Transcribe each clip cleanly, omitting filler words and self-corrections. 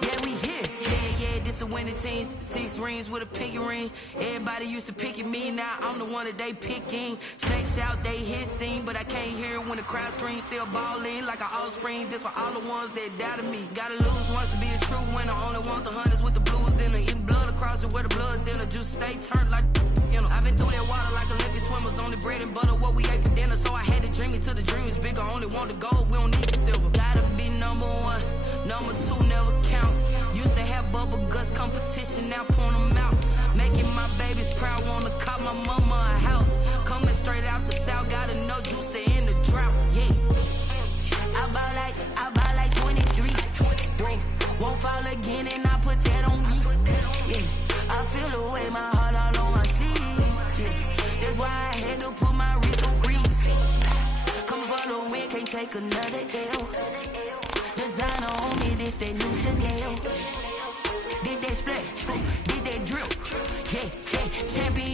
Yeah, we here. Yeah, this the winning teams. 6 rings with a pinky ring. Everybody used to pick at me, now I'm the one that they picking. Snakes out, they hissing, but I can't hear when the crowd screams. Still balling like an offspring. This for all the ones that doubted me. Gotta lose once to be a true winner. Only want the hunters with the blues in it. Eating blood across it where the blood thinner. Juice stay turned like, you know. I've been through that water like Olympic swimmers. Only bread and butter, what we ate for dinner. So I had to dream it till the dream is bigger. Only want the gold, we don't need the silver. Gotta be number 1, number 2 never count. Used to have bubble guts competition, now point them out. Making my babies proud, wanna cop my mama a house. Coming straight out the south, gotta know juice to end the drought. Yeah, I buy like 23. Whoa, won't fall again, and I put that on me. Yeah, I feel the way, my heart all on my sleeve. Yeah, that's why I had to put my wrist on freeze. Coming for the win, can't take another L. Designer on me, this that new Chanel. Did that split, did that drip. Yeah, champion,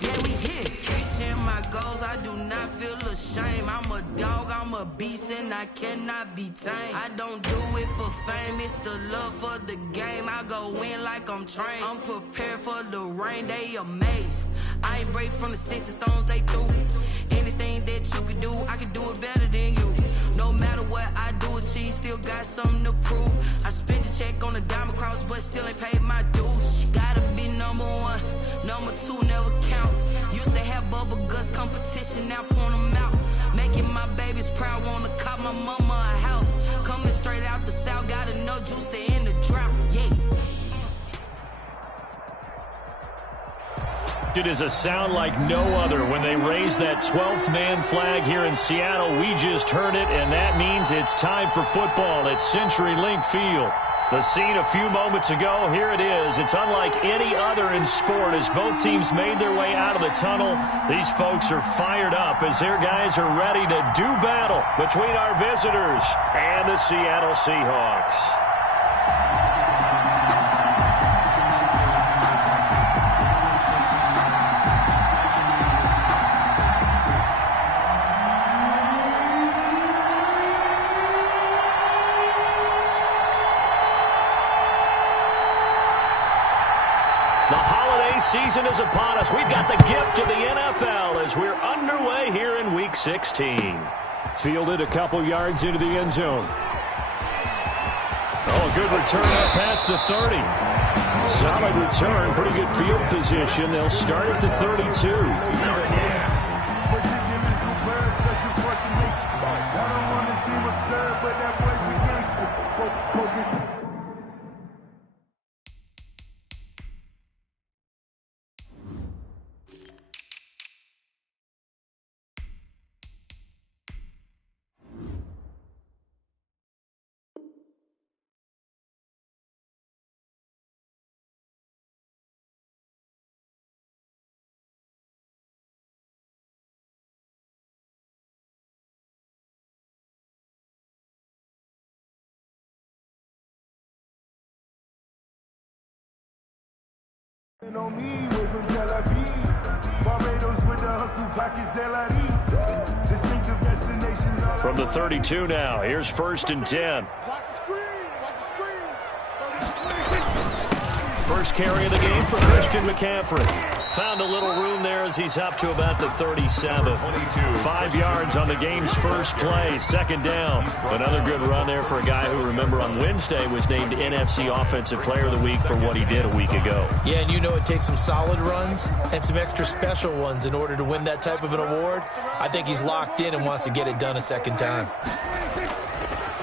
yeah, we here. Reaching my goals, I do not feel ashamed. I'm a dog, I'm a beast, and I cannot be tamed. I don't do it for fame, it's the love for the game. I go in like I'm trained. I'm prepared for the rain, they amazed. I ain't break from the sticks and stones they threw. Anything that you could do, I could do it better than you. No matter what I do, achieve, still got something to prove. I spent a check on a diamond cross, but still ain't paid my dues. Gotta be number 1, number 2 never count. Used to have bubble guts competition, now point them out. Making my babies proud, wanna cop my mama a house. Coming straight out the south, gotta know juice to end the drought. Yeah. It is a sound like no other when they raise that 12th man flag here in Seattle. We just heard it, and that means it's time for football at CenturyLink Field. The scene a few moments ago, here it is. It's unlike any other in sport as both teams made their way out of the tunnel. These folks are fired up as their guys are ready to do battle between our visitors and the Seattle Seahawks. Season is upon us. We've got the gift of the NFL as we're underway here in Week 16. Fielded a couple yards into the end zone. Oh, good return up past the 30. Solid return, pretty good field position. They'll start at the 32. On me, way from Tel Aviv, Barbados with the hustle pockets, LIDs, distinctive destinations. From the 32 now, here's 1st and 10. First carry of the game for Christian McCaffrey. Found a little room there as he's up to about the 37. 5 yards on the game's first play, 2nd down. Another good run there for a guy who, remember, on Wednesday was named NFC Offensive Player of the Week for what he did a week ago. Yeah, and you know it takes some solid runs and some extra special ones in order to win that type of an award. I think he's locked in and wants to get it done a second time.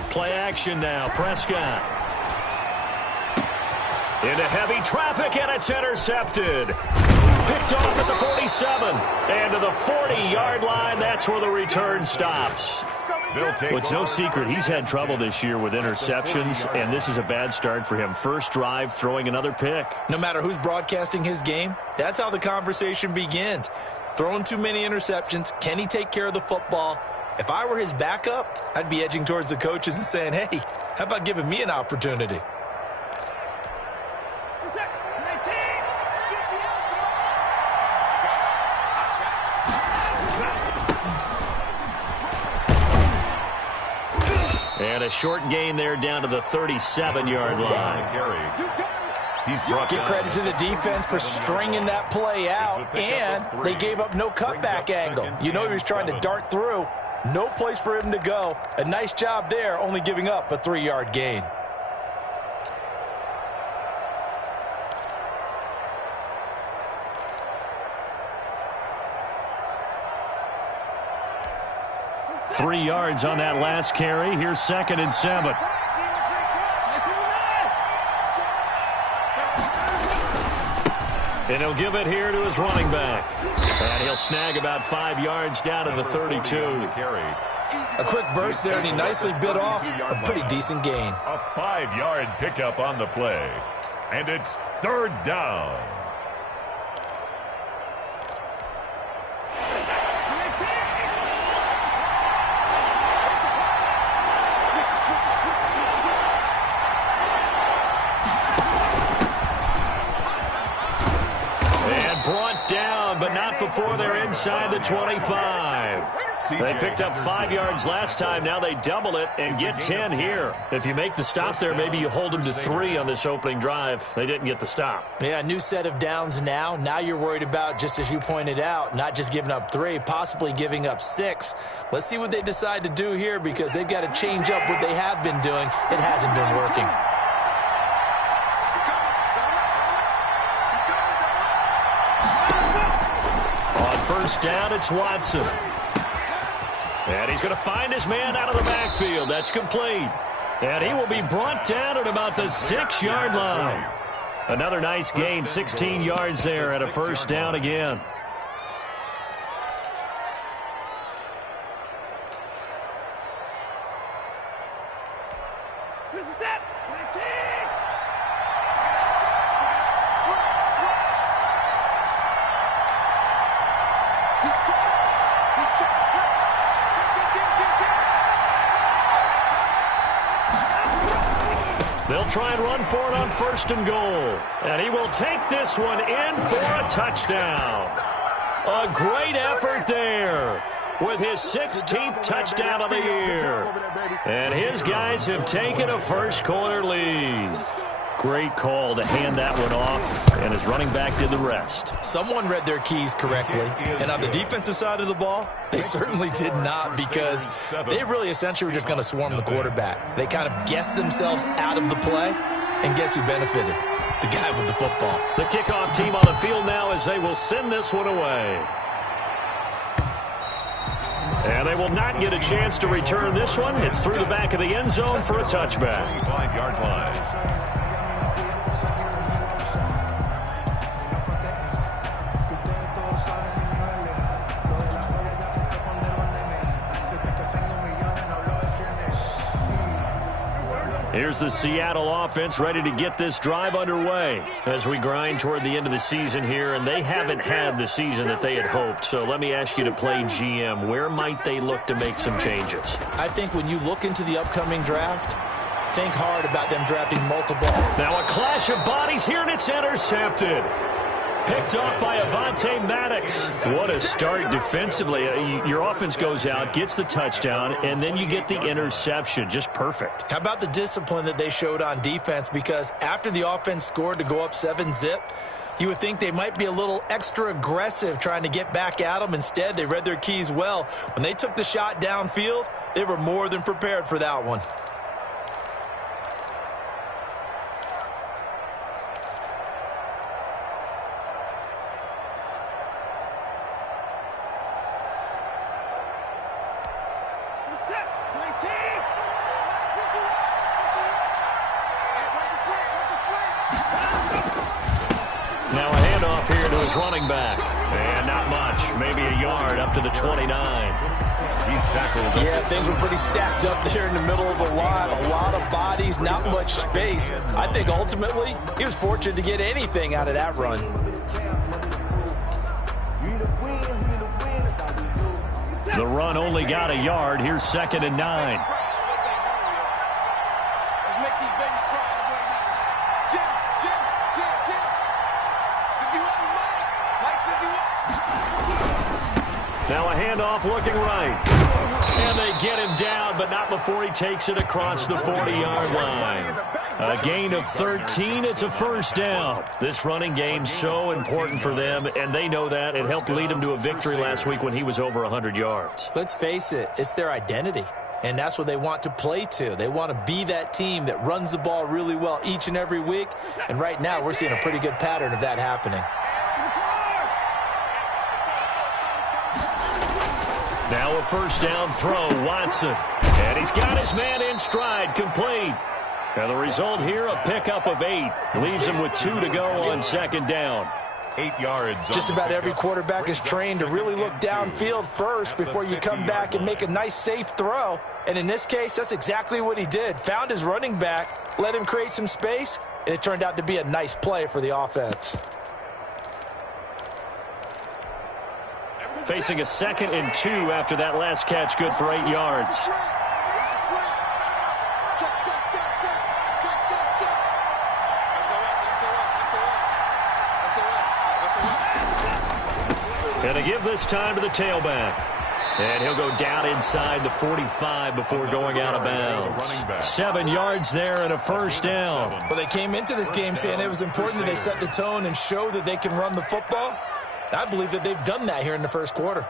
Play action now, Prescott. Into heavy traffic, and it's intercepted. Picked off at the 47. And to the 40-yard line, that's where the return stops. Well, it's no secret he's had trouble this year with interceptions, and this is a bad start for him. First drive, throwing another pick. No matter who's broadcasting his game, that's how the conversation begins. Throwing too many interceptions, can he take care of the football? If I were his backup, I'd be edging towards the coaches and saying, hey, how about giving me an opportunity? And a short gain there down to the 37-yard line. Give credit to the defense for stringing that play out, and they gave up no cutback angle. You know he was trying to dart through. No place for him to go. A nice job there, only giving up a 3-yard gain. Three yards on that last carry. Here's 2nd and 7. And he'll give it here to his running back. And he'll snag about 5 yards down to the 32. A quick burst there, and he nicely bit off a pretty decent gain. A 5-yard pickup on the play. And it's 3rd down. But not before they're inside the 25. They picked up 5 yards last time. Now they double it and get 10 here. If you make the stop there, maybe you hold them to 3 on this opening drive. They didn't get the stop. Yeah, a new set of downs now. Now you're worried about, just as you pointed out, not just giving up 3, possibly giving up 6. Let's see what they decide to do here, because they've got to change up what they have been doing. It hasn't been working. First down, it's Watson. And he's going to find his man out of the backfield. That's complete. And he will be brought down at about the 6-yard line. Another nice gain, 16 yards there, and a first down again. They'll try and run for it on 1st and goal. And he will take this one in for a touchdown. A great effort there with his 16th touchdown of the year. And his guys have taken a first-quarter lead. Great call to hand that one off, and his running back did the rest. Someone read their keys correctly, and on the defensive side of the ball, they certainly did not, because they really essentially were just going to swarm the quarterback. They kind of guessed themselves out of the play, and guess who benefited? The guy with the football. The kickoff team on the field now as they will send this one away. And they will not get a chance to return this one. It's through the back of the end zone for a touchback. 5-yard line. Here's the Seattle offense ready to get this drive underway as we grind toward the end of the season here, and they haven't had the season that they had hoped. So let me ask you to play GM. Where might they look to make some changes? I think when you look into the upcoming draft, think hard about them drafting multiple. Now a clash of bodies here, and it's intercepted. Picked off by Avonte Maddox. What a start defensively. Your offense goes out, gets the touchdown, and then you get the interception. Just perfect. How about the discipline that they showed on defense? Because after the offense scored to go up 7-zip, you would think they might be a little extra aggressive trying to get back at them. Instead, they read their keys well. When they took the shot downfield, they were more than prepared for that one. Now a handoff here to his running back. And not much. Maybe a yard up to the 29. He's tackled. Yeah, things were pretty stacked up there in the middle of the line. A lot of bodies, not much space. I think ultimately he was fortunate to get anything out of that run. The run only got a yard. Here's 2nd and 9. Now a handoff looking right. And they get him down, but not before he takes it across the 40-yard line. A gain of 13. It's a first down. This running game's so important for them, and they know that. It helped lead them to a victory last week when he was over 100 yards. Let's face it, it's their identity, and that's what they want to play to. They want to be that team that runs the ball really well each and every week, and right now we're seeing a pretty good pattern of that happening. Now a first down throw, Watson. And he's got his man in stride, complete. And the result here, a pickup of 8. Leaves him with 2 to go on second down. 8 yards. Just about every quarterback is trained to really look downfield first before you come back and make a nice, safe throw. And in this case, that's exactly what he did. Found his running back, let him create some space, and it turned out to be a nice play for the offense. Facing a 2nd and 2 after that last catch, good for 8 yards. And to give this time to the tailback. And he'll go down inside the 45 before going out of bounds. 7 yards there and a first down. Well, they came into this game saying it was important that they set the tone and show that they can run the football. I believe that they've done that here in the first quarter.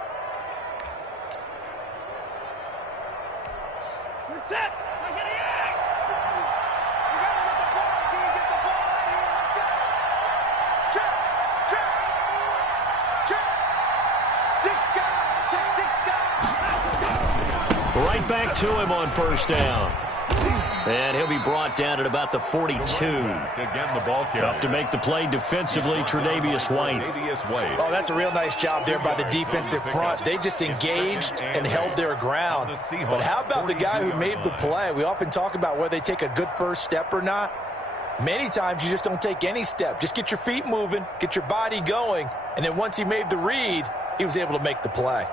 Right back to him on first down. And he'll be brought down at about the 42. Again, the ball carrier. Up to make the play defensively, Tre'Davious White. Oh, that's a real nice job there by the defensive front. They just engaged and held their ground. But how about the guy who made the play? We often talk about whether they take a good first step or not. Many times you just don't take any step. Just get your feet moving, get your body going, and then once he made the read, he was able to make the play.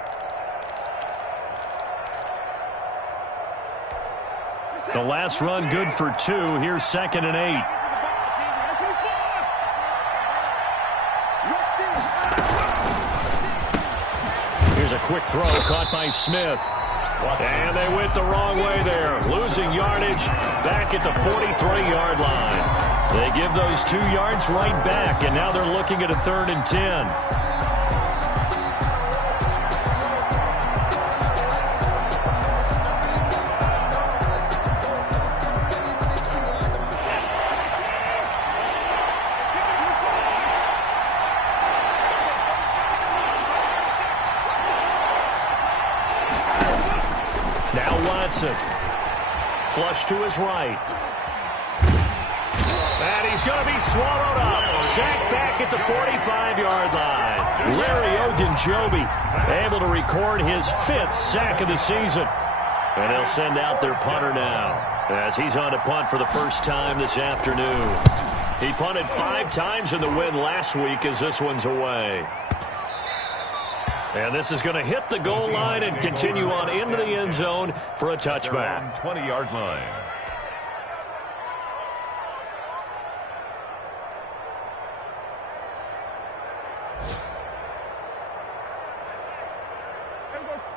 The last run good for 2. Here's 2nd and 8. Here's a quick throw caught by Smith. And they went the wrong way there. Losing yardage back at the 43-yard line. They give those 2 yards right back, and now they're looking at a 3rd and 10. Flush to his right. And he's going to be swallowed up. Sacked back at the 45-yard line. Larry Ogunjobi able to record his 5th sack of the season. And they'll send out their punter now as he's on to punt for the first time this afternoon. He punted 5 times in the win last week as this one's away. And this is going to hit the goal line and continue on into the end zone for a touchback. 20-yard line.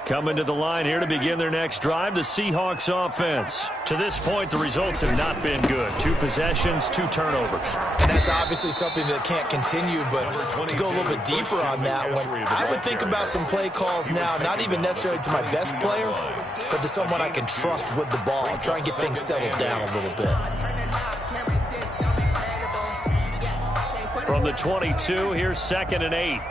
Coming to the line here to begin their next drive, the Seahawks offense. To this point, the results have not been good. 2 possessions, 2 turnovers. And that's obviously something that can't continue, but to go a little bit deeper on that one, I would think about some play calls now, not even necessarily to my best player, but to someone I can trust with the ball. I'll try and get things settled down a little bit. From the 22, here's 2nd and 8.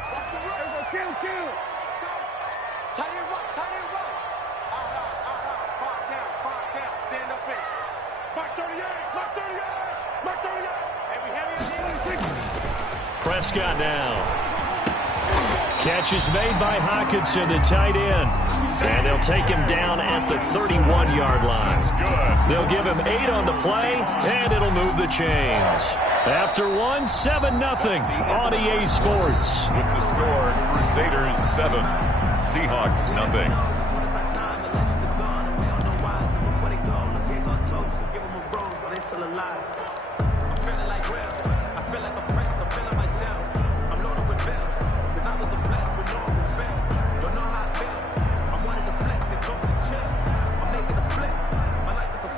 Prescott now. Catch is made by Hockenson, the tight end. And they'll take him down at the 31-yard line. They'll give him 8 on the play, and it'll move the chains. After 1, 7-0 on EA Sports. With the score, Crusaders 7, Seahawks nothing.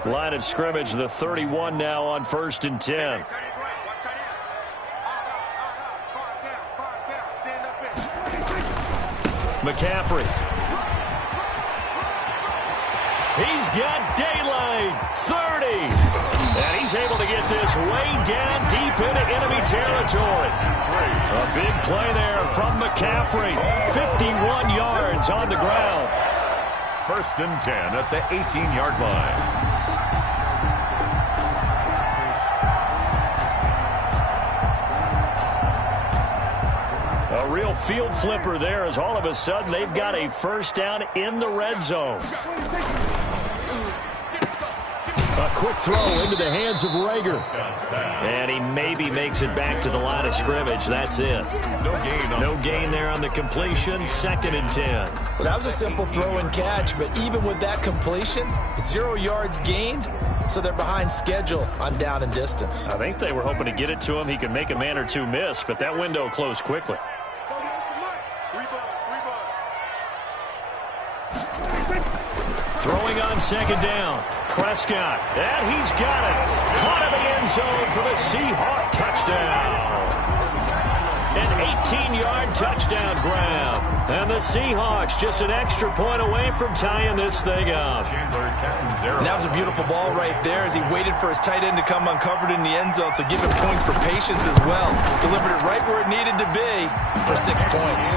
Line of scrimmage, the 31 now on 1st and 10. McCaffrey. He's got daylight. 30. And he's able to get this way down deep into enemy territory. A big play there from McCaffrey. 51 yards on the ground. 1st and 10 at the 18-yard line. A real field flipper there as all of a sudden they've got a 1st down in the red zone. A quick throw into the hands of Rager. And he maybe makes it back to the line of scrimmage. That's it. No gain there on the completion. 2nd and 10. Well, that was a simple throw and catch, but even with that completion, 0 yards gained, so they're behind schedule on down and distance. I think they were hoping to get it to him. He could make a man or two miss, but that window closed quickly. Throwing on 2nd down. Prescott, and he's got it. Caught in the end zone for the Seahawk touchdown. An 18-yard touchdown grab. And the Seahawks just an extra point away from tying this thing up. And that was a beautiful ball right there as he waited for his tight end to come uncovered in the end zone, so give him points for patience as well. Delivered it right where it needed to be for 6 points.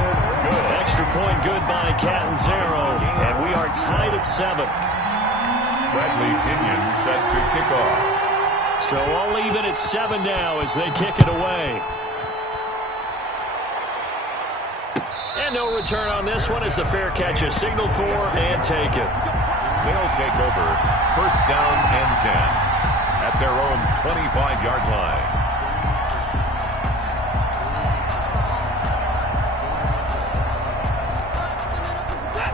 Extra point good by Catanzaro, and we are tied at 7. Bradley Pinion set to kick off. So all even at 7 now as they kick it away. And no return on this one as the fair catch is signaled for and taken. They'll take over 1st down and 10 at their own 25-yard line.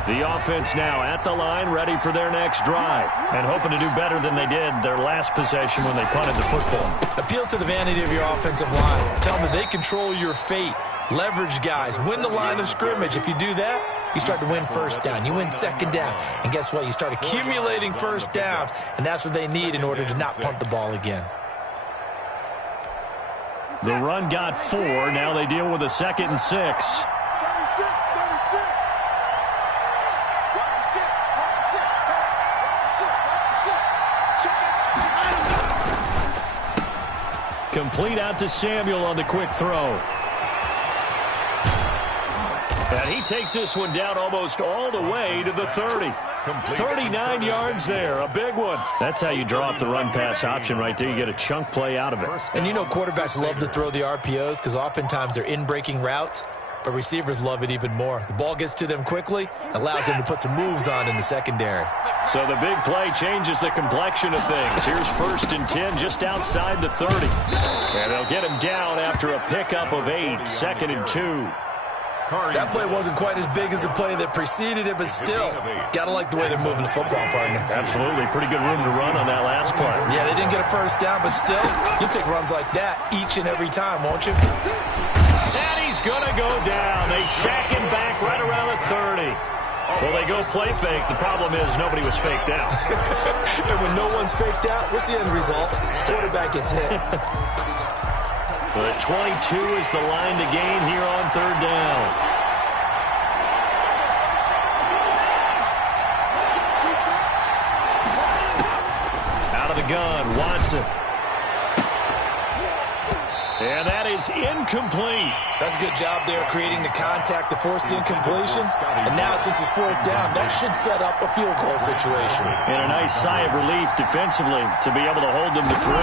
The offense now at the line, ready for their next drive, and hoping to do better than they did their last possession when they punted the football. Appeal to the vanity of your offensive line. Tell them that they control your fate. Leverage guys. Win the line of scrimmage. If you do that, you start to win 1st down. You win 2nd down. And guess what? You start accumulating 1st downs, and that's what they need in order to not punt the ball again. The run got 4. Now they deal with a 2nd and 6. Complete out to Samuel on the quick throw. And he takes this one down almost all the way to the 30. 39 yards there, a big one. That's how you draw up the run-pass option right there. You get a chunk play out of it. And you know quarterbacks love to throw the RPOs because oftentimes they're in-breaking routes, but receivers love it even more. The ball gets to them quickly, allows them to put some moves on in the secondary. So the big play changes the complexion of things. Here's 1st and 10 just outside the 30. And they'll get him down after a pickup of 8, 2nd and 2. That play wasn't quite as big as the play that preceded it, but still, got to like the way they're moving the football, partner. Absolutely. Pretty good room to run on that last play. Yeah, they didn't get a 1st down, but still, you'll take runs like that each and every time, won't you? And he's going to go down. They sack him back right around the 30. Well, they go play fake. The problem is nobody was faked out. And when no one's faked out, what's the end result? Quarterback gets hit. But 22 is the line to gain here on 3rd down. Out of the gun, Watson. And that is incomplete. That's a good job there creating the contact to force the incompletion. And now since it's 4th down, that should set up a field goal situation. And a nice sigh of relief defensively to be able to hold them to 3.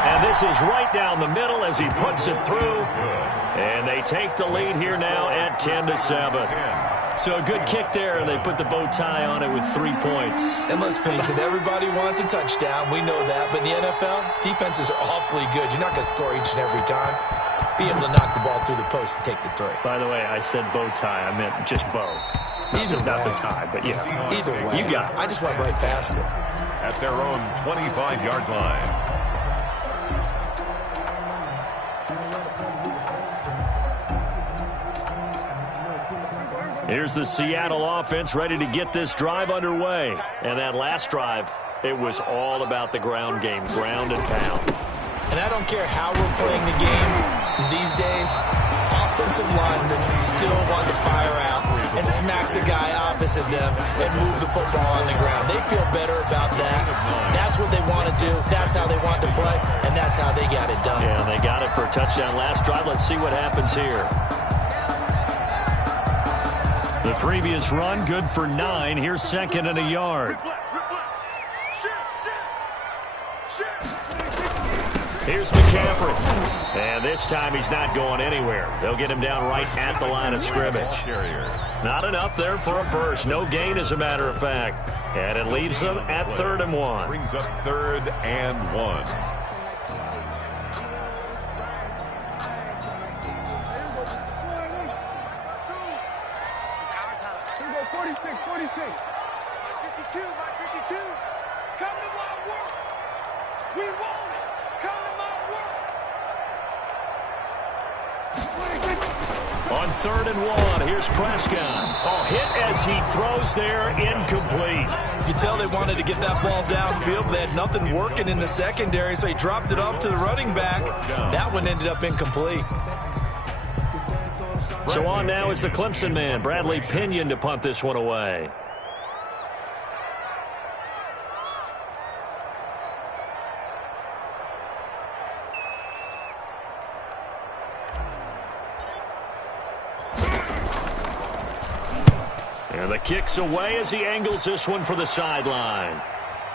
And this is right down the middle as he puts it through. And they take the lead here now at 10-7. So a good kick there, and they put the bow tie on it with 3 points. And let's face it, everybody wants a touchdown. We know that. But in the NFL, defenses are awfully good. You're not going to score each and every time. Be able to knock the ball through the post and take the 3. By the way, I said bow tie. I meant just bow. Not the tie, but yeah. Either way. You got it. I just went right past it. At their own 25-yard line. Here's the Seattle offense ready to get this drive underway. And that last drive, it was all about the ground game, ground and pound. And I don't care how we're playing the game these days, offensive linemen still want to fire out and smack the guy opposite them and move the football on the ground. They feel better about that. That's what they want to do. That's how they want to play, and that's how they got it done. Yeah, they got it for a touchdown last drive. Let's see what happens here. The previous run, good for 9. Here's 2nd and a yard. Here's McCaffrey. And this time he's not going anywhere. They'll get him down right at the line of scrimmage. Not enough there for a first. No gain, as a matter of fact. And it leaves them at 3rd and 1. Brings up 3rd and 1. It's our time. Here we go, 46, 46. My 52. Come to my work. We want it. Come to my work. On 3rd and 1, here's Prescott. Oh, hit as he throws there, incomplete. You could tell they wanted to get that ball downfield, but they had nothing working in the secondary, so he dropped it off to the running back. That one ended up incomplete. So on now is the Clemson man, Bradley Pinion, to punt this one away. And the kick's away as he angles this one for the sideline.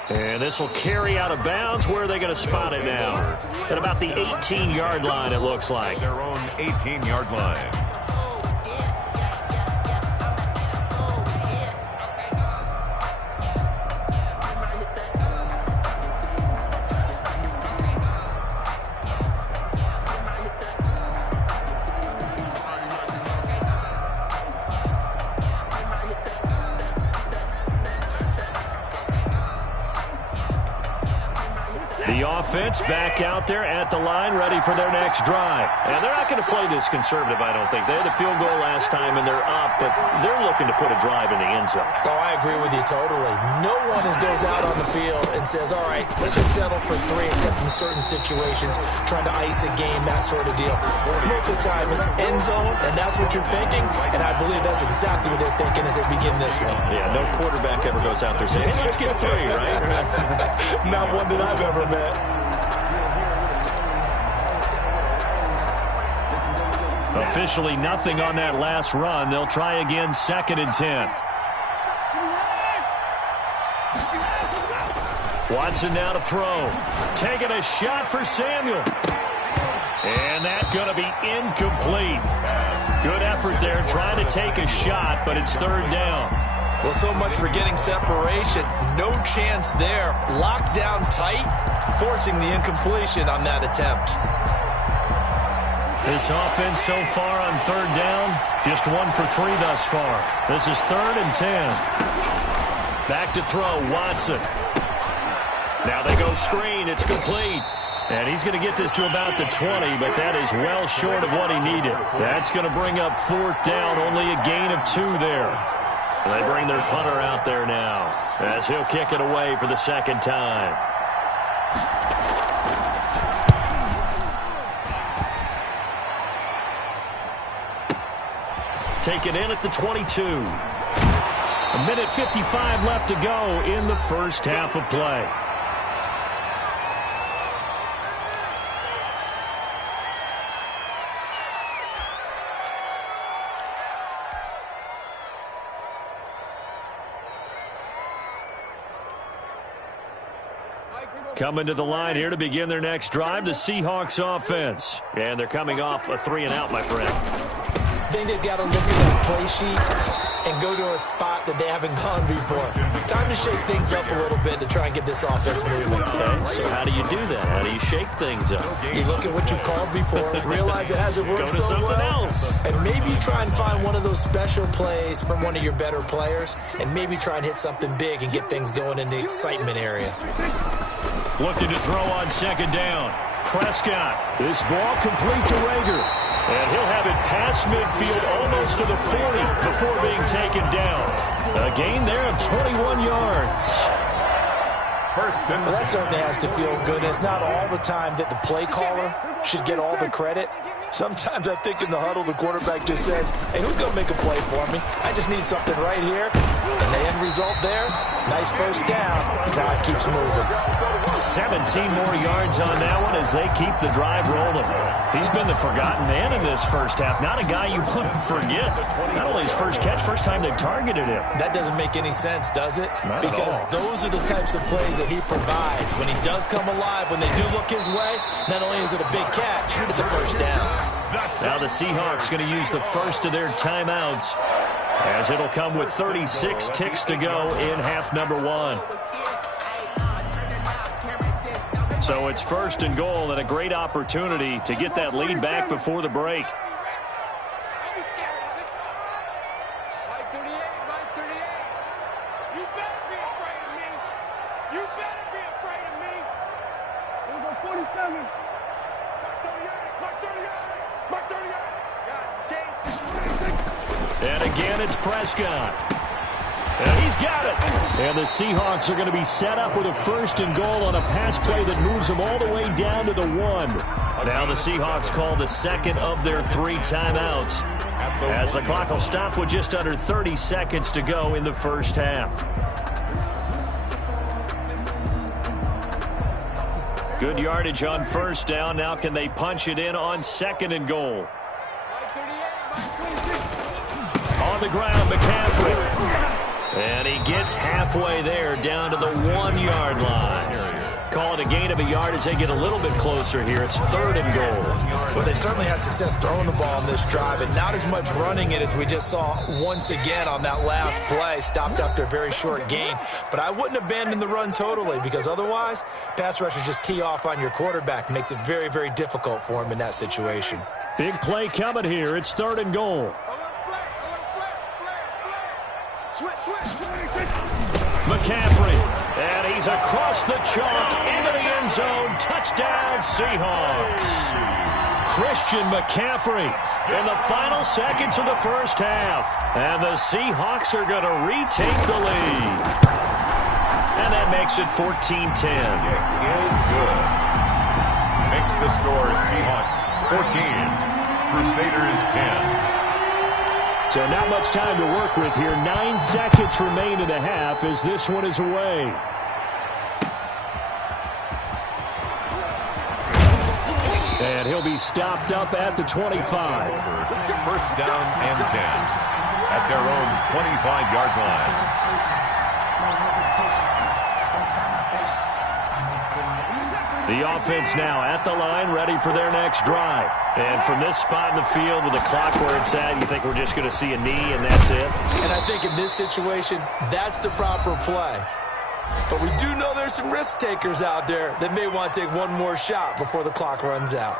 And this will carry out of bounds. Where are they going to spot it now? At about the 18-yard line, it looks like. Their own 18-yard line. The offense back out there at the line, ready for their next drive. And they're not going to play this conservative, I don't think. They had a field goal last time, and they're up, but they're looking to put a drive in the end zone. Oh, I agree with you totally. No one goes out on the field and says, all right, let's just settle for 3, except in certain situations, trying to ice a game, that sort of deal. Most of the time, it's end zone, and that's what you're thinking, and I believe that's exactly what they're thinking as they begin this one. Yeah, no quarterback ever goes out there saying, hey, let's get 3, right? Not one that I've ever met. Officially nothing on that last run. They'll try again, 2nd and 10. Watson now to throw. Taking a shot for Samuel. And that's going to be incomplete. Good effort there trying to take a shot, but it's 3rd down. Well, so much for getting separation. No chance there. Locked down tight, forcing the incompletion on that attempt. This offense so far on 3rd down, just 1 for 3 thus far. This is 3rd and 10. Back to throw, Watson. Now they go screen, it's complete. And he's going to get this to about the 20, but that is well short of what he needed. That's going to bring up 4th down, only a gain of 2 there. And they bring their punter out there now as he'll kick it away for the 2nd time. Taken in at the 22. 1:55 left to go in the first half of play. Coming to the line here to begin their next drive, the Seahawks offense. And they're coming off a 3-and-out, my friend. I think they've got to look at that play sheet and go to a spot that they haven't gone before. Time to shake things up a little bit to try and get this offense moving. Okay, so how do you do that? How do you shake things up? You look at what you called before, realize it hasn't worked Go to so something well, else. and maybe try and find one of those special plays from one of your better players, and maybe try and hit something big and get things going in the excitement area. Looking to throw on 2nd down. Prescott. This ball complete to Rager. And he'll have it past midfield almost to the 40 before being taken down. A gain there of 21 yards. Well, that certainly has to feel good. It's not all the time that the play caller should get all the credit. Sometimes I think in the huddle, the quarterback just says, hey, who's going to make a play for me? I just need something right here. And the end result there, nice first down. Drive keeps moving. 17 more yards on that one as they keep the drive rolling. He's been the forgotten man in this first half. Not a guy you want to forget. Not only his first catch, first time they've targeted him. That doesn't make any sense, does it? Not because those are the types of plays that he provides. When he does come alive, when they do look his way, not only is it a big catch, it's a first down. Now the Seahawks going to use the first of their timeouts, as it'll come with 36 ticks to go in half number one. So it's first and goal and a great opportunity to get that lead back before the break. And again, it's Prescott. And he's got it. And the Seahawks are going to be set up with a first and goal on a pass play that moves them all the way down to the 1. Now the Seahawks call the second of their 3 timeouts, as the clock will stop with just under 30 seconds to go in the first half. Good yardage on first down. Now can they punch it in on second and goal? On the ground, McCaffrey. And he gets halfway there, down to the 1-yard line. Call it a gain of a yard as they get a little bit closer here. It's third and goal. Well, they certainly had success throwing the ball in this drive, and not as much running it as we just saw once again on that last play. Stopped after a very short gain. But I wouldn't abandon the run totally, because otherwise, pass rushers just tee off on your quarterback. Makes it very, very difficult for him in that situation. Big play coming here. It's third and goal. McCaffrey, and he's across the chalk into the end zone. Touchdown, Seahawks. Christian McCaffrey in the final seconds of the first half. And the Seahawks are going to retake the lead. And that makes it 14-10. Is good. Makes the score Seahawks 14, Crusaders 10. So not much time to work with here. 9 seconds remain in the half as this one is away. And he'll be stopped up at the 25. First down and 10 at their own 25-yard line. The offense now at the line, ready for their next drive. And from this spot in the field with the clock where it's at, you think we're just going to see a knee and that's it? And I think in this situation, that's the proper play. But we do know there's some risk takers out there that may want to take one more shot before the clock runs out.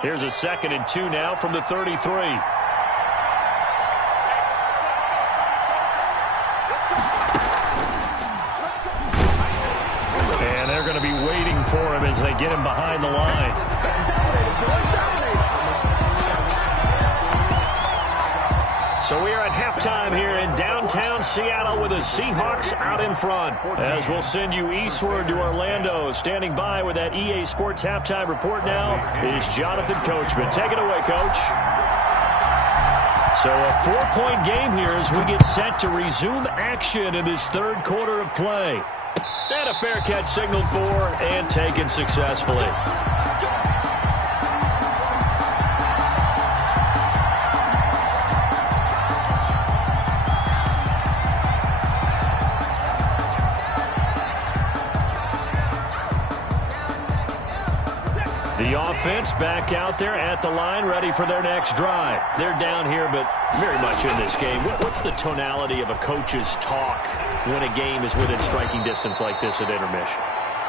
Here's a 2nd and 2 now from the 33. And they're going to be waiting for him as they get him behind the line. So we are at halftime here in downtown Seattle with the Seahawks out in front. As we'll send you eastward to Orlando. Standing by with that EA Sports halftime report now is Jonathan Coachman. Take it away, Coach. So a 4-point game here as we get set to resume action in this third quarter of play. And a fair catch signaled for and taken successfully. The offense back out there at the line, ready for their next drive. They're down here, but very much in this game. What's the tonality of a coach's talk when a game is within striking distance like this at intermission?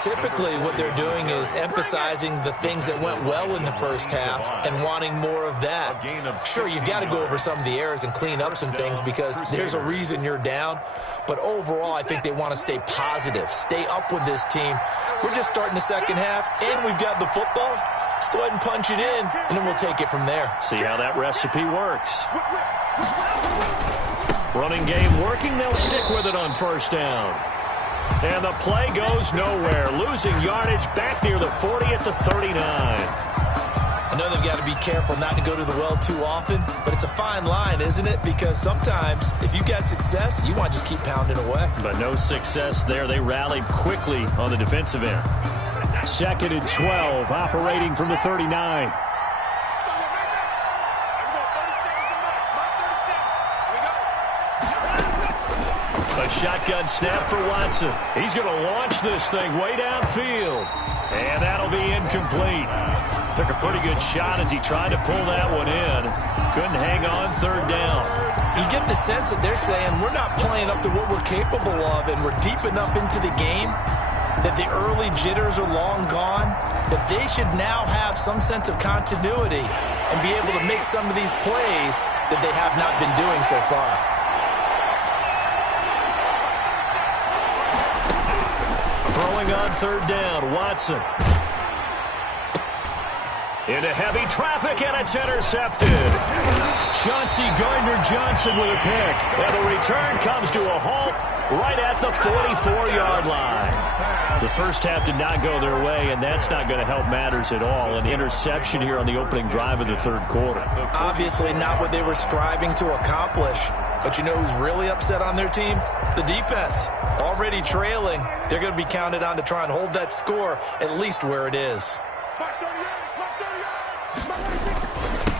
Typically, what they're doing is emphasizing the things that went well in the first half and wanting more of that. Sure, you've got to go over some of the errors and clean up some things because there's a reason you're down. But overall, I think they want to stay positive, stay up with this team. We're just starting the second half, and we've got the football. Let's go ahead and punch it in, and then we'll take it from there. See how that recipe works. Running game working. They'll stick with it on first down. And the play goes nowhere. Losing yardage back near the 40 at the 39. I know they've got to be careful not to go to the well too often, but it's a fine line, isn't it? Because sometimes if you got success, you want to just keep pounding away. But no success there. They rallied quickly on the defensive end. 2nd and 12, operating from the 39. A shotgun snap for Watson. He's going to launch this thing way downfield. And that'll be incomplete. Took a pretty good shot as he tried to pull that one in. Couldn't hang on third down. You get the sense that they're saying we're not playing up to what we're capable of, and we're deep enough into the game that the early jitters are long gone, that they should now have some sense of continuity and be able to make some of these plays that they have not been doing so far. Throwing on third down, Watson. Into heavy traffic, and it's intercepted. Chauncey Gardner-Johnson with a pick. And the return comes to a halt right at the 44-yard line. The first half did not go their way, and that's not going to help matters at all. An interception here on the opening drive of the third quarter. Obviously not what they were striving to accomplish. But you know who's really upset on their team? The defense. Already trailing. They're going to be counted on to try and hold that score at least where it is.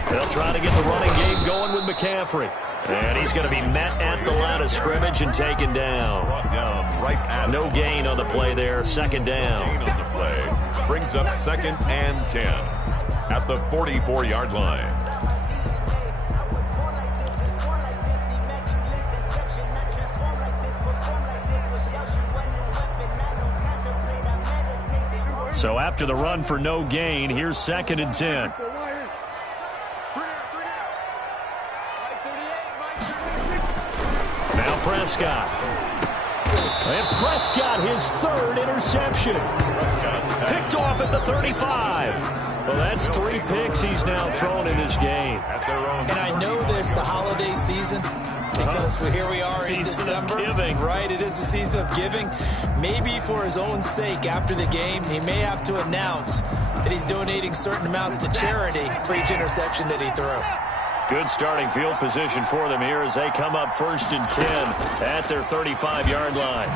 They'll try to get the running game going with McCaffrey. And he's going to be met at the line of scrimmage and taken down. No gain on the play there. Second down. On the play brings up 2nd and 10 at the 44-yard line. So after the run for no gain, here's 2nd and 10. Now Prescott. And Prescott, his third interception. Picked off at the 35. Well, that's 3 picks he's now thrown in this game. And I know this, the holiday season, because here we are in December. Right, it is the season of giving. Maybe for his own sake, after the game, he may have to announce that he's donating certain amounts to charity for each interception that he threw. Good starting field position for them here as they come up 1st and 10 at their 35-yard line.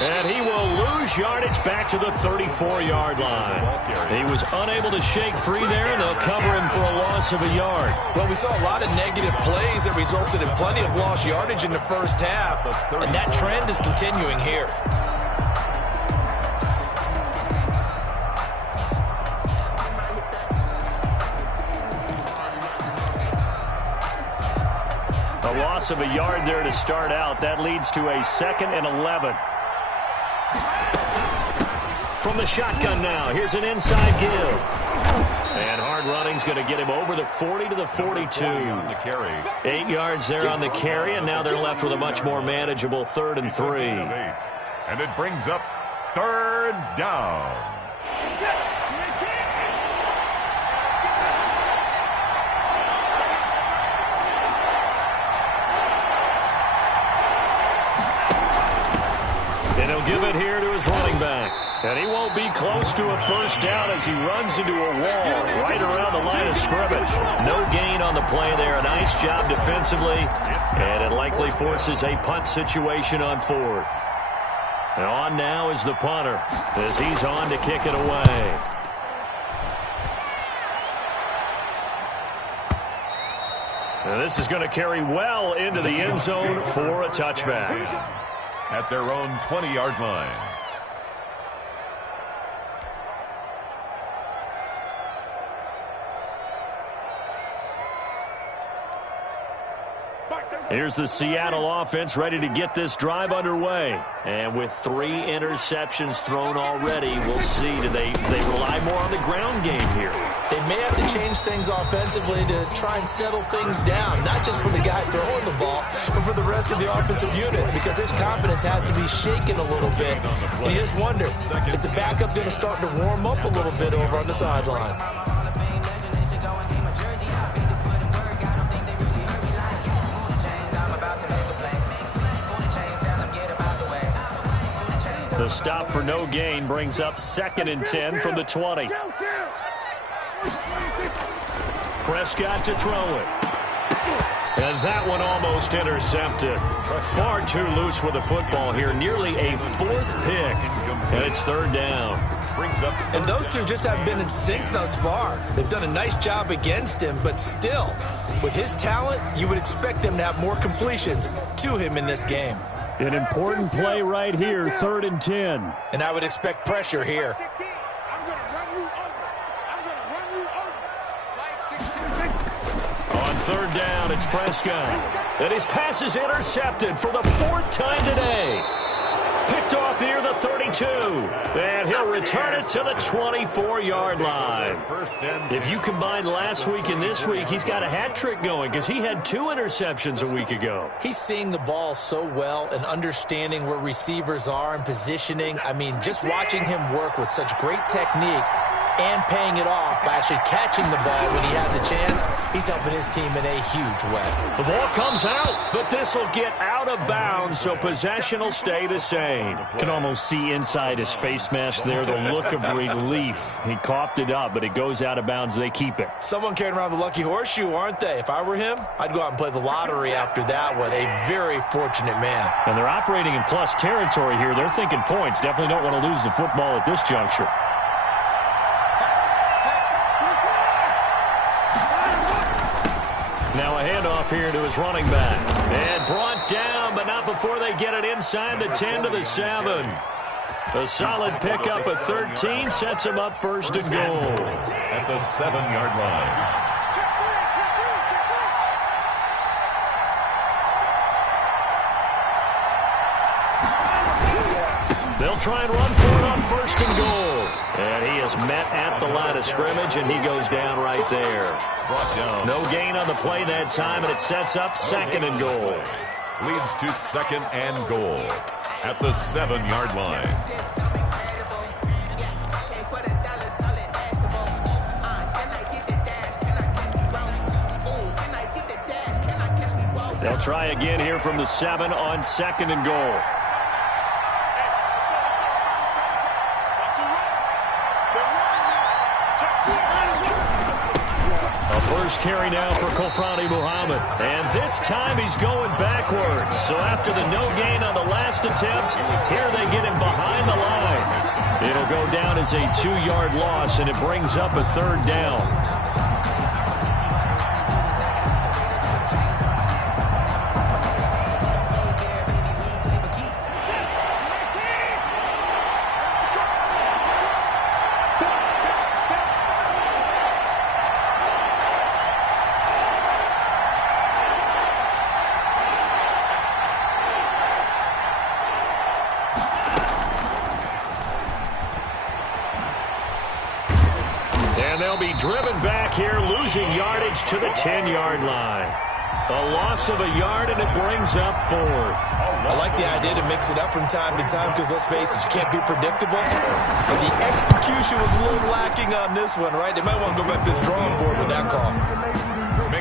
And he will lose yardage back to the 34-yard line. He was unable to shake free there, and they'll cover him for a loss of a yard. Well, we saw a lot of negative plays that resulted in plenty of lost yardage in the first half, and that trend is continuing here. A loss of a yard there to start out. That leads to a 2nd and 11. From the shotgun now, here's an inside give. And hard running's going to get him over the 40 to the 42. 8 yards there on the carry, and now they're left with a much more manageable 3rd and 3. And it brings up 3rd down. And he'll give it here to his running back. And he won't be close to a first down as he runs into a wall right around the line of scrimmage. No gain on the play there. A nice job defensively. And it likely forces a punt situation on 4th. And on now is the punter as he's on to kick it away. And this is going to carry well into the end zone for a touchback. At their own 20-yard line. Here's the Seattle offense ready to get this drive underway. And with 3 interceptions thrown already, we'll see. Do they rely more on the ground game here? They may have to change things offensively to try and settle things down, not just for the guy throwing the ball, but for the rest of the offensive unit, because his confidence has to be shaken a little bit. And you just wonder, is the backup going to start to warm up a little bit over on the sideline? The stop for no gain brings up 2nd and 10 from the 20. Prescott to throw it. And that one almost intercepted. Far too loose with the football here. Nearly a 4th pick. And it's 3rd down. And those two just haven't been in sync thus far. They've done a nice job against him, but still, with his talent, you would expect them to have more completions to him in this game. An important play right here, 3rd and 10. And I would expect pressure here. On 3rd down, it's Prescott. And his pass is intercepted for the 4th time today. Picked off near the 32. And he'll return it to the 24-yard line. If you combine last week and this week, he's got a hat trick going because he had 2 interceptions a week ago. He's seeing the ball so well and understanding where receivers are and positioning. I mean, just watching him work with such great technique and paying it off by actually catching the ball when he has a chance, he's helping his team in a huge way. The ball comes out, but this will get out of bounds, so possession will stay the same. Can almost see inside his face mask there the look of relief. He coughed it up, but it goes out of bounds. They keep it. Someone carrying around the lucky horseshoe, aren't they? If I were him, I'd go out and play the lottery after that one. A very fortunate man. And they're operating in plus territory here. They're thinking points. Definitely don't want to lose the football at this juncture. Now a handoff here to his running back. And brought down, but not before they get it inside the 10 to the 7. A solid pickup of 13 sets him up 1st and goal. At the 7-yard line. They'll try and run for it on 1st and goal. And he is met at the line of scrimmage, and he goes down right there. No gain on the play that time, and it sets up 2nd and goal. Leads to 2nd and goal at the 7-yard line. They'll try again here from the 7 on 2nd and goal. First carry now for Kofrani Muhammad. And this time he's going backwards. So after the no gain on the last attempt, here they get him behind the line. It'll go down as a 2-yard loss, and it brings up a 3rd down. And they'll be driven back here, losing yardage to the 10-yard line. A loss of a yard, and it brings up 4th. I like the idea to mix it up from time to time because, let's face it, you can't be predictable. But the execution was a little lacking on this one, right? They might want to go back to the drawing board with that call.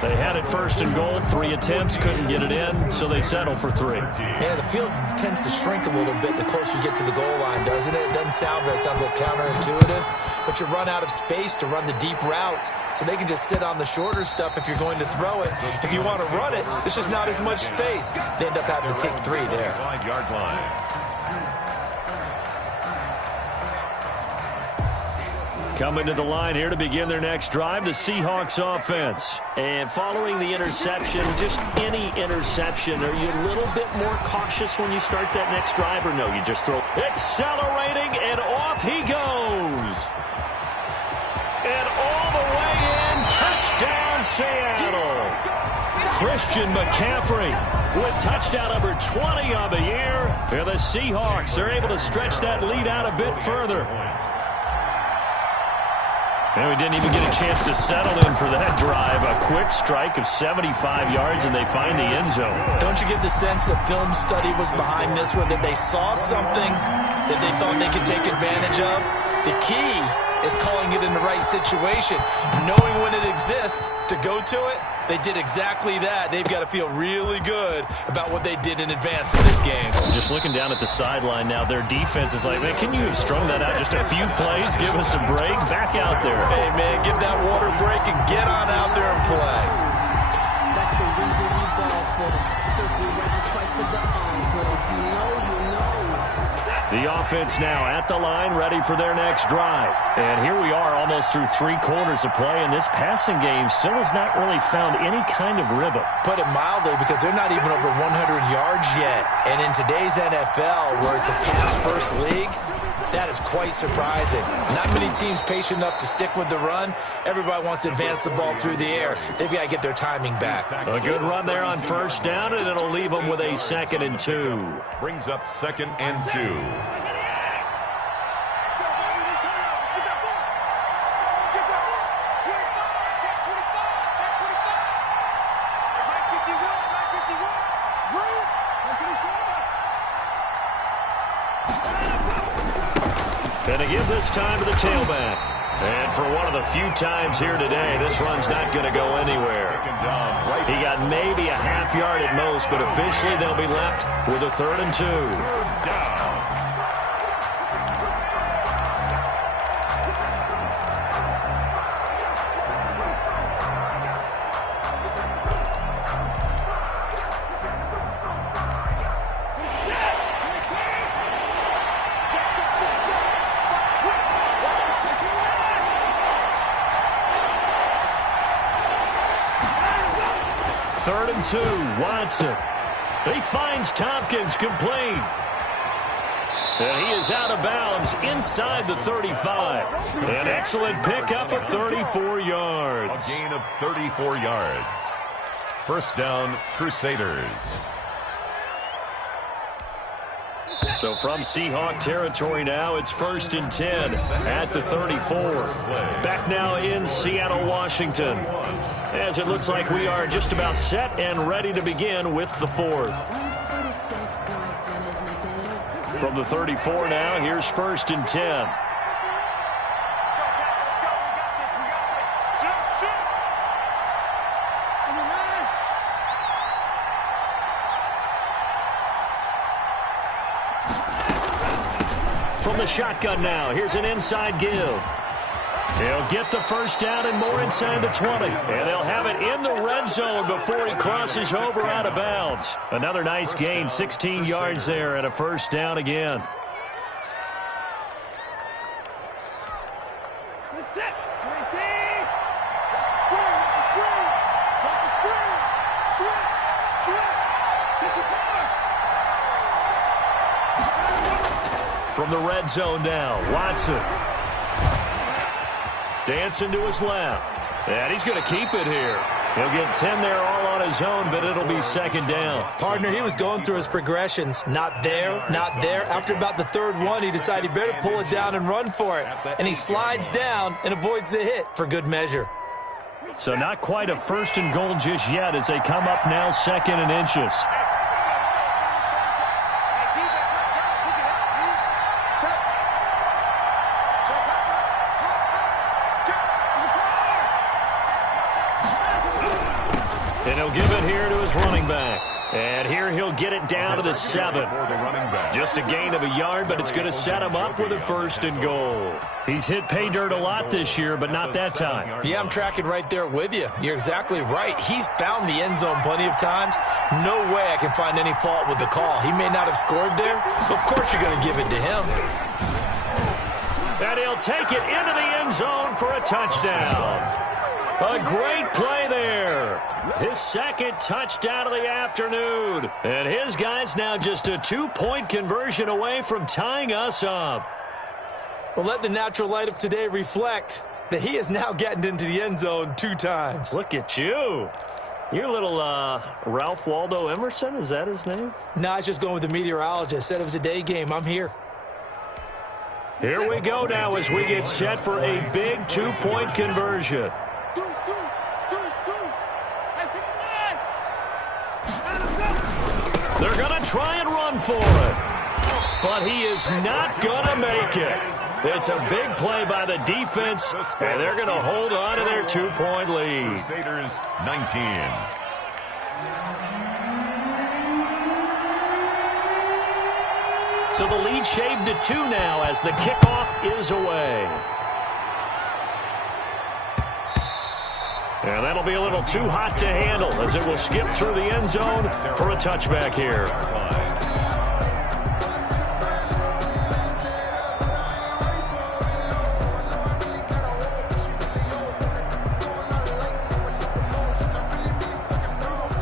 They had it 1st and goal, 3 attempts, couldn't get it in, so they settle for 3. Yeah, the field tends to shrink a little bit the closer you get to the goal line, doesn't it? It doesn't sound right. It sounds a little counterintuitive. But you run out of space to run the deep routes, so they can just sit on the shorter stuff if you're going to throw it. If you want to run it, there's just not as much space. They end up having to take 3 there. 5-yard line. Coming to the line here to begin their next drive, the Seahawks offense. And following the interception, just any interception, are you a little bit more cautious when you start that next drive, or no, you just throw? Accelerating, and off he goes. And all the way in, touchdown Seattle. Christian McCaffrey with touchdown number 20 on the year. And the Seahawks are able to stretch that lead out a bit further. And we didn't even get a chance to settle in for that drive. A quick strike of 75 yards, and they find the end zone. Don't you get the sense that film study was behind this one, that they saw something that they thought they could take advantage of? The key is calling it in the right situation. Knowing when it exists to go to it, they did exactly that. They've got to feel really good about what they did in advance of this game. Just looking down at the sideline now, their defense is like, man, can you have strung that out just a few plays? Give us a break. Back out there. Hey, man, give that water break and get on out there and play. That's the reason we ball for them. Circle right twice for the encore. If you know, you know. The offense now at the line, ready for their next drive. And here we are almost through 3 quarters of play, and this passing game still has not really found any kind of rhythm. Put it mildly, because they're not even over 100 yards yet. And in today's NFL, where it's a pass-first league, that is quite surprising. Not many teams patient enough to stick with the run. Everybody wants to advance the ball through the air. They've got to get their timing back. A good run there on first down, and it'll leave them with a 2nd and 2. Brings up 2nd and 2. And to give this time to the tailback. And for one of the few times here today, this run's not going to go anywhere. He got maybe a half yard at most, but officially they'll be left with a 3rd and 2. Down. Third and 2, Watson. He finds Tompkins complete. And he is out of bounds inside the 35. An excellent pickup of 34 yards. A gain of 34 yards. First down, Crusaders. So from Seahawk territory now, it's 1st and 10 at the 34. Back now in Seattle, Washington, as it looks like we are just about set and ready to begin with the 4th. From the 34 now, here's 1st and 10. From the shotgun now, here's an inside give. He'll get the first down and more inside the 20. And they'll have it in the red zone before he crosses over out of bounds. Another nice gain, 16 yards there and a first down again. From the red zone now, Watson. Dancing to his left. And he's going to keep it here. He'll get 10 there all on his own, but it'll be 2nd down. Partner, he was going through his progressions. Not there, not there. After about the 3rd one, he decided he better pull it down and run for it. And he slides down and avoids the hit for good measure. So not quite a 1st and goal just yet as they come up now 2nd and inches. And he'll give it here to his running back. And here he'll get it down to the 7. Just a gain of a yard, but it's going to set him up with a 1st and goal. He's hit pay dirt a lot this year, but not that time. Yeah, I'm tracking right there with you. You're exactly right. He's found the end zone plenty of times. No way I can find any fault with the call. He may not have scored there. Of course you're going to give it to him. And he'll take it into the end zone for a touchdown. A great play there. His 2nd touchdown of the afternoon. And his guys now just a 2-point conversion away from tying us up. Well, let the natural light of today reflect that he is now getting into the end zone 2 times. Look at you. You're a little Ralph Waldo Emerson? Is that his name? No, I was just going with the meteorologist. Said it was a day game. I'm here. Here we go now as we get set for a big 2-point conversion. They're going to try and run for it. But he is not going to make it. It's a big play by the defense, and they're going to hold on to their 2-point lead. Crusaders 19. So the lead shaved to 2 now as the kickoff is away. And that'll be a little too hot to handle as it will skip through the end zone for a touchback here.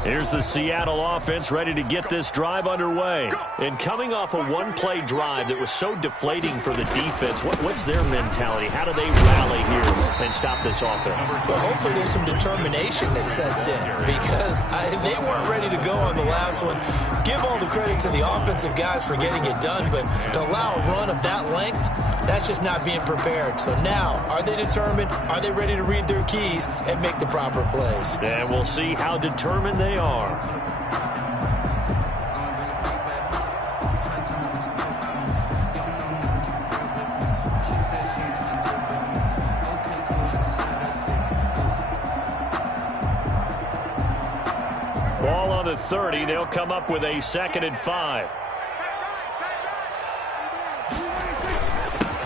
Here's the Seattle offense ready to get this drive underway. And coming off a one-play drive that was so deflating for the defense, what's their mentality? How do they rally here and stop this offense? Well, hopefully there's some determination that sets in because they weren't ready to go on the last one. Give all the credit to the offensive guys for getting it done, but to allow a run of that length, that's just not being prepared. So now, are they determined? Are they ready to read their keys and make the proper plays? And we'll see how determined they are. Ball on the 30. They'll come up with a 2nd and 5.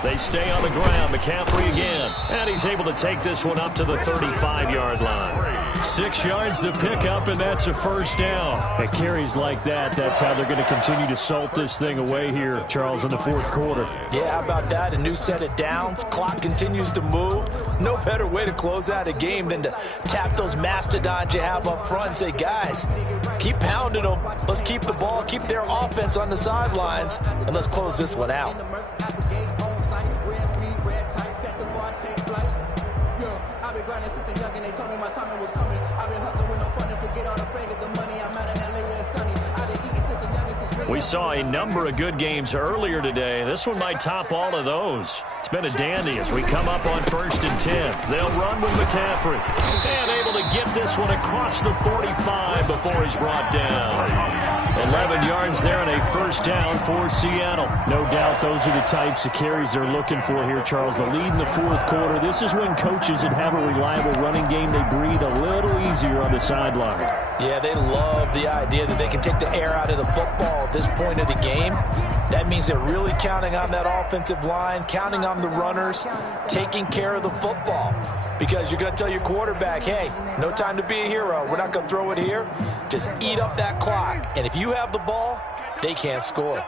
They stay on the ground. McCaffrey again. And he's able to take this one up to the 35-yard line. 6 yards to pick up, and that's a first down. At carries like that, that's how they're going to continue to salt this thing away here, Charles, in the 4th quarter. Yeah, how about that? A new set of downs. Clock continues to move. No better way to close out a game than to tap those mastodons you have up front and say, guys, keep pounding them. Let's keep the ball, keep their offense on the sidelines, and let's close this one out. We saw a number of good games earlier today. This one might top all of those. It's been a dandy as we come up on 1st and 10. They'll run with McCaffrey. And able to get this one across the 45 before he's brought down. 11 yards there and a first down for Seattle. No doubt those are the types of carries they're looking for here, Charles. The lead in the 4th quarter. This is when coaches that have a reliable running game, they breathe a little easier on the sideline. Yeah, they love the idea that they can take the air out of the football at this point of the game. That means they're really counting on that offensive line, counting on the runners, taking care of the football. Because you're going to tell your quarterback, hey, no time to be a hero. We're not going to throw it here. Just eat up that clock. And if you have the ball, they can't score.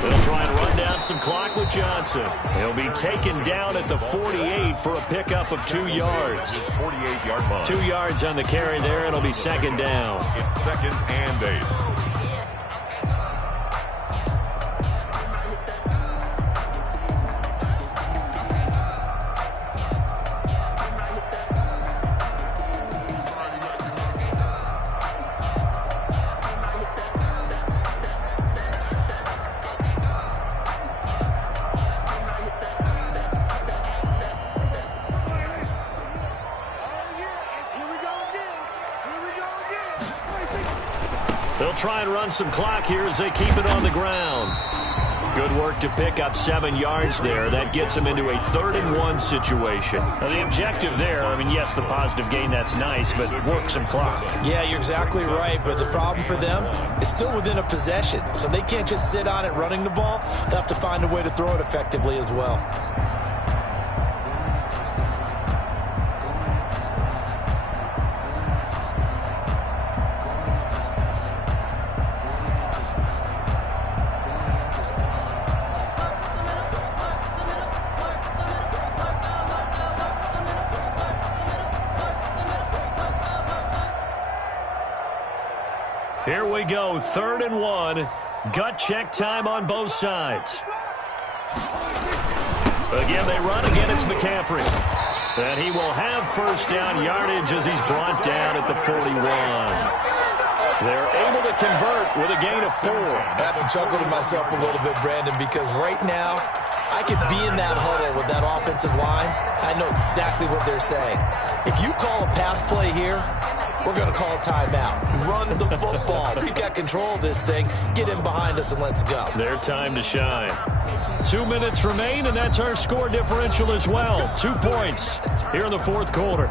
They'll try and run down some clock with Johnson. He'll be taken down at the 48 for a pickup of 2 yards. 48-yard line. 2 yards on the carry there. It'll be 2nd down. It's 2nd and 8. They'll try and run some clock here as they keep it on the ground. Good work to pick up 7 yards there. That gets them into a 3rd and 1 situation. Now, the objective there, I mean, yes, the positive gain, that's nice, but work some clock. Yeah, you're exactly right, but the problem for them is still within a possession, so they can't just sit on it running the ball. They'll have to find a way to throw it effectively as well. Here we go, 3rd and 1. Gut check time on both sides. Again, they run. Again, it's McCaffrey. And he will have first down yardage as he's brought down at the 41. They're able to convert with a gain of 4. I have to chuckle to myself a little bit, Brandon, because right now I could be in that huddle with that offensive line. I know exactly what they're saying. If you call a pass play here, we're going to call a timeout. Run the football. We've got control of this thing. Get in behind us and let's go. Their time to shine. 2 minutes remain, and that's our score differential as well. 2 points here in the fourth quarter.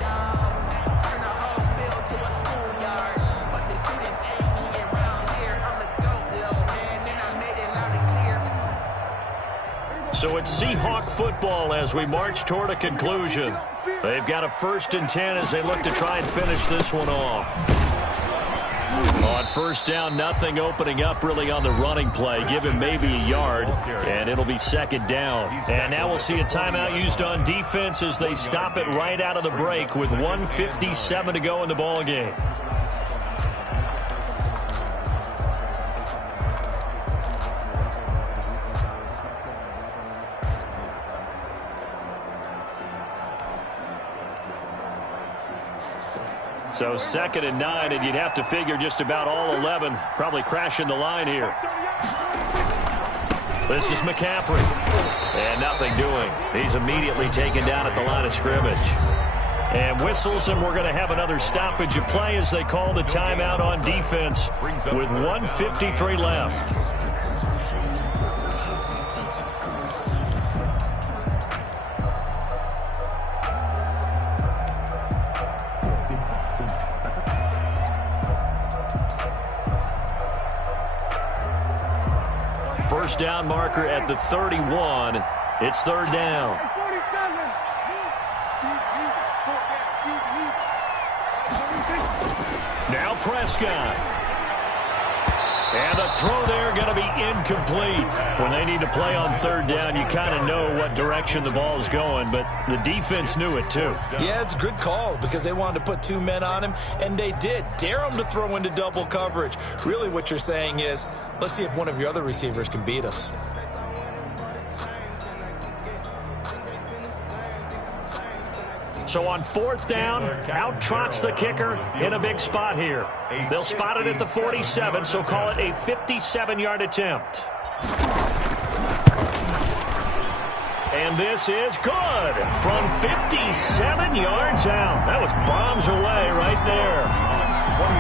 So it's Seahawk football as we march toward a conclusion. They've got a 1st and 10 as they look to try and finish this one off. On first down, nothing opening up really on the running play. Give him maybe a yard, and it'll be 2nd down. And now we'll see a timeout used on defense as they stop it right out of the break with 1:57 to go in the ball game. So 2nd and 9, and you'd have to figure just about all 11 probably crashing the line here. This is McCaffrey. And nothing doing. He's immediately taken down at the line of scrimmage. And whistles, and we're going to have another stoppage of play as they call the timeout on defense with 1:53 left. First down marker at the 31. It's 3rd down. Now Prescott. And the throw there going to be incomplete. When they need to play on 3rd down, you kind of know what direction the ball is going, but the defense knew it too. Yeah, it's a good call because they wanted to put 2 men on him, and they did. Dare him to throw into double coverage. Really what you're saying is, let's see if one of your other receivers can beat us. So on 4th down, out trots the kicker in a big spot here. They'll spot it at the 47, so call it a 57-yard attempt. And this is good from 57 yards out. That was bombs away right there.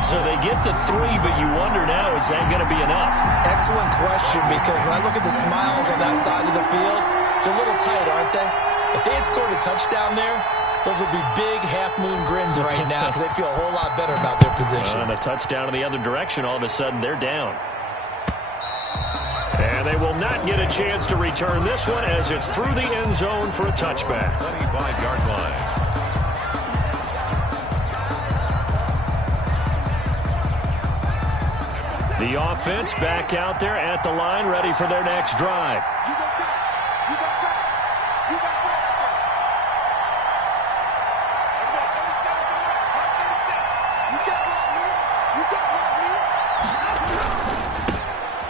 So they get to 3, but you wonder now, is that going to be enough? Excellent question, because when I look at the smiles on that side of the field, they're a little tight, aren't they? If they had scored a touchdown there, those would be big half-moon grins right now because they'd feel a whole lot better about their position. And a touchdown in the other direction, all of a sudden they're down. And they will not get a chance to return this one as it's through the end zone for a touchback. 25-yard line. The offense back out there at the line, ready for their next drive.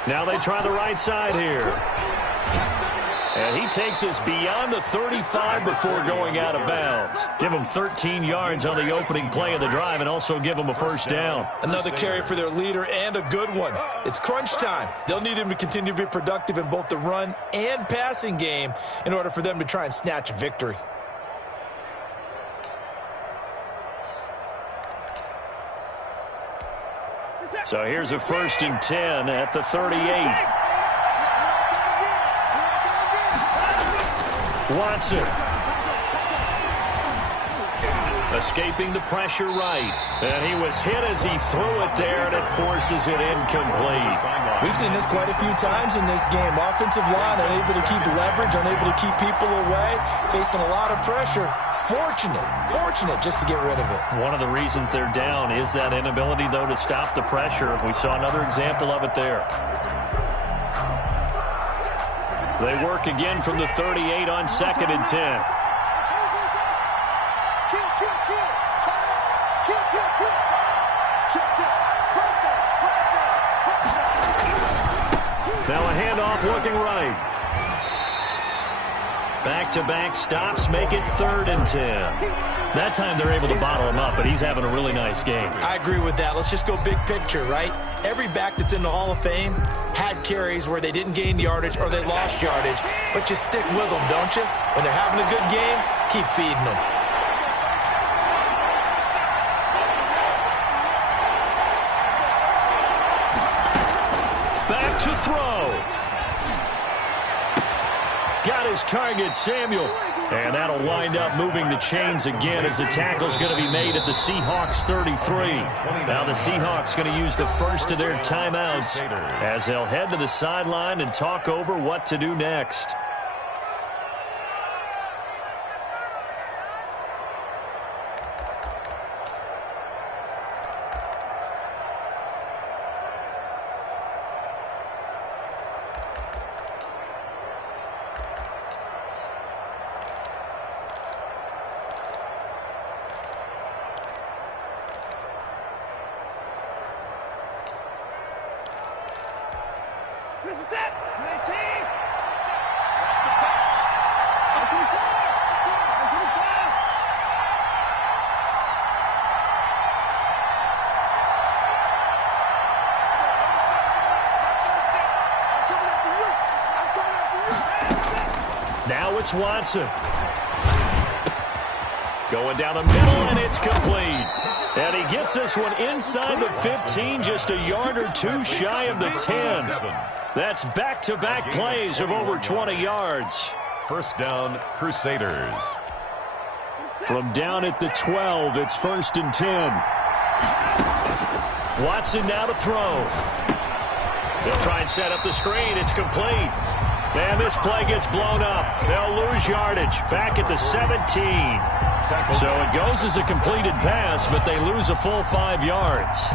Now they try the right side here. And he takes us beyond the 35 before going out of bounds. Give him 13 yards on the opening play of the drive and also give him a first down. Another carry for their leader and a good one. It's crunch time. They'll need him to continue to be productive in both the run and passing game in order for them to try and snatch a victory. So here's a 1st and 10 at the 38. Watson. Escaping the pressure right. And he was hit as he threw it there, and it forces it incomplete. We've seen this quite a few times in this game. Offensive line unable to keep leverage, unable to keep people away, facing a lot of pressure. Fortunate just to get rid of it. One of the reasons they're down is that inability, though, to stop the pressure. We saw another example of it there. They work again from the 38 on 2nd and 10. Now a handoff looking right. Back-to-back stops make it 3rd and 10. That time they're able to bottle him up, but he's having a really nice game. I agree with that. Let's just go big picture, right? Every back that's in the Hall of Fame had carries where they didn't gain yardage or they lost yardage, but you stick with them, don't you? When they're having a good game, keep feeding them. Back to throw. Got his target, Samuel. And that'll wind up moving the chains again as the tackle's going to be made at the Seahawks 33. Now the Seahawks going to use the first of their timeouts as they'll head to the sideline and talk over what to do next. This is it. 19. Watch the pass. Up to the 4. Up to the 5. I'm coming after you. I'm coming after you. Now it's Watson. Going down the middle, and it's complete. And he gets this one inside the 15, just a yard or two shy of the 10. That's back-to-back plays of over 20 yards. First down, Crusaders. From down at the 12, it's 1st and 10. Watson now to throw. They'll try and set up the screen. It's complete. And this play gets blown up. They'll lose yardage back at the 17. So it goes as a completed pass, but they lose a full 5 yards.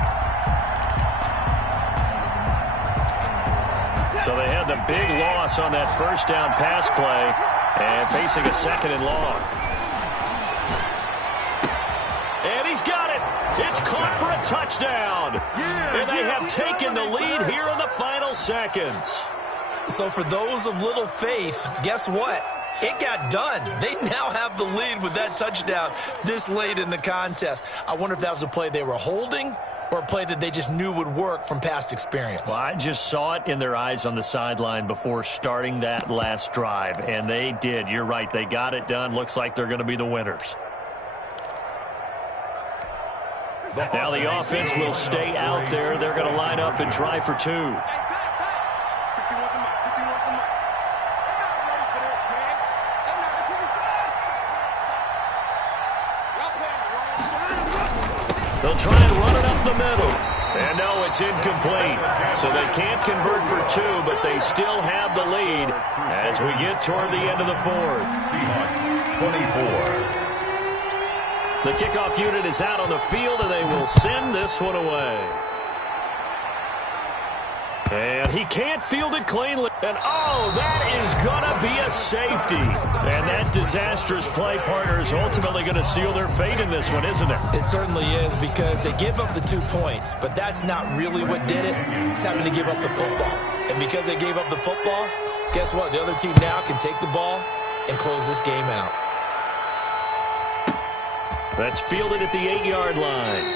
So they had the big loss on that first down pass play and facing a 2nd and long. And he's got it. It's caught for a touchdown. And they have taken the lead here in the final seconds. So for those of little faith, guess what? It got done. They now have the lead with that touchdown this late in the contest. I wonder if that was a play they were holding or a play that they just knew would work from past experience. Well, I just saw it in their eyes on the sideline before starting that last drive, and they did. You're right. They got it done. Looks like they're going to be the winners. Now the offense will stay out there. They're going to line up and try for 2. They'll try and run it up the middle. And no, it's incomplete. So they can't convert for 2, but they still have the lead as we get toward the end of the 4th. Seahawks 24. The kickoff unit is out on the field, and they will send this one away. And he can't field it cleanly. And, oh, that is going to be a safety. And that disastrous play, partner, is ultimately going to seal their fate in this one, isn't it? It certainly is, because they give up the 2 points, but that's not really what did it. It's having to give up the football. And because they gave up the football, guess what? The other team now can take the ball and close this game out. That's fielded at the 8-yard line.